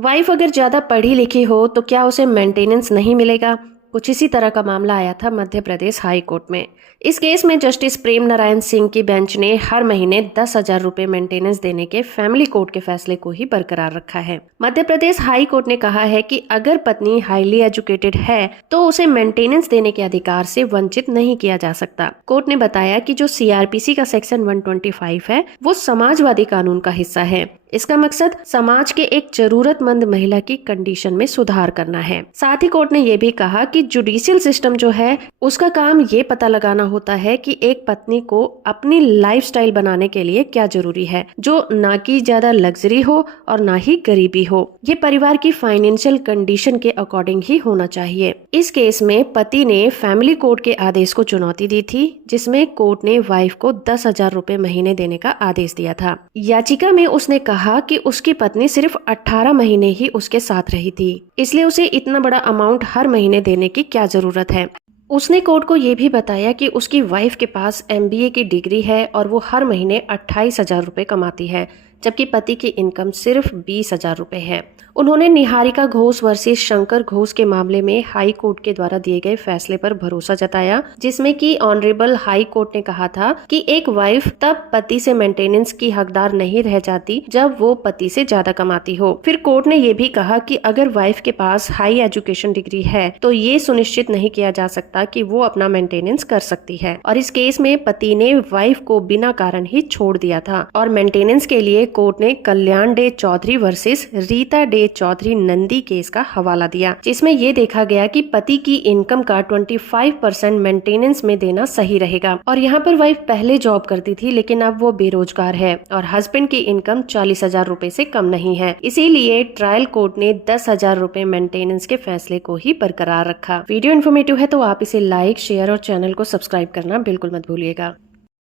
Wife अगर ज्यादा पढ़ी लिखी हो तो क्या उसे मेंटेनेंस नहीं मिलेगा? कुछ इसी तरह का मामला आया था मध्य प्रदेश हाई कोर्ट में। इस केस में जस्टिस प्रेम नारायण सिंह की बेंच ने हर महीने 10,000 रुपए मेंटेनेंस देने के फैमिली कोर्ट के फैसले को ही बरकरार रखा है। मध्य प्रदेश हाई कोर्ट ने कहा है कि अगर पत्नी हाईली एजुकेटेड है तो उसे मेंटेनेंस देने के अधिकार से वंचित नहीं किया जा सकता। कोर्ट ने बताया कि जो सीआरपीसी का सेक्शन 125 है वो समाजवादी कानून का हिस्सा है। इसका मकसद समाज के एक जरूरतमंद महिला की कंडीशन में सुधार करना है। साथ ही कोर्ट ने यह भी कहा कि जुडिशियल सिस्टम जो है उसका काम ये पता लगाना होता है कि एक पत्नी को अपनी लाइफस्टाइल बनाने के लिए क्या जरूरी है, जो ना कि ज्यादा लग्जरी हो और ना ही गरीबी हो। ये परिवार की फाइनेंशियल कंडीशन के अकॉर्डिंग ही होना चाहिए। इस केस में पति ने फैमिली कोर्ट के आदेश को चुनौती दी थी, जिसमें कोर्ट ने वाइफ को 10,000 रुपए महीने देने का आदेश दिया था। याचिका में उसने कहा कि उसकी पत्नी सिर्फ 18 महीने ही उसके साथ रही थी, इसलिए उसे इतना बड़ा अमाउंट हर महीने देने की क्या जरूरत है। उसने कोर्ट को ये भी बताया कि उसकी वाइफ के पास MBA की डिग्री है और वो हर महीने 28,000 रुपए कमाती है, जबकि पति की इनकम सिर्फ 20,000 रुपए है। उन्होंने निहारिका घोष वर्सेस शंकर घोष के मामले में हाई कोर्ट के द्वारा दिए गए फैसले पर भरोसा जताया, जिसमें कि ऑनरेबल हाई कोर्ट ने कहा था कि एक वाइफ तब पति से मेंटेनेंस की हकदार नहीं रह जाती जब वो पति से ज्यादा कमाती हो। फिर कोर्ट ने ये भी कहा कि अगर वाइफ के पास हाई एजुकेशन डिग्री है तो ये सुनिश्चित नहीं किया जा सकता कि वो अपना मेंटेनेंस कर सकती है। और इस केस में पति ने वाइफ को बिना कारण ही छोड़ दिया था और मेंटेनेंस के लिए कोर्ट ने कल्याण डे चौधरी वर्सेस रीता डे चौधरी नंदी केस का हवाला दिया, जिसमें ये देखा गया कि पति की इनकम का 25% मेंटेनेंस में देना सही रहेगा। और यहाँ पर वाइफ पहले जॉब करती थी लेकिन अब वो बेरोजगार है और हस्बैंड की इनकम 40,000 रुपए से कम नहीं है। इसीलिए ट्रायल कोर्ट ने 10,000 रुपए मेंटेनेंस के फैसले को ही बरकरार रखा। वीडियो इन्फॉर्मेटिव है तो आप इसे लाइक, शेयर और चैनल को सब्सक्राइब करना बिल्कुल मत भूलिएगा।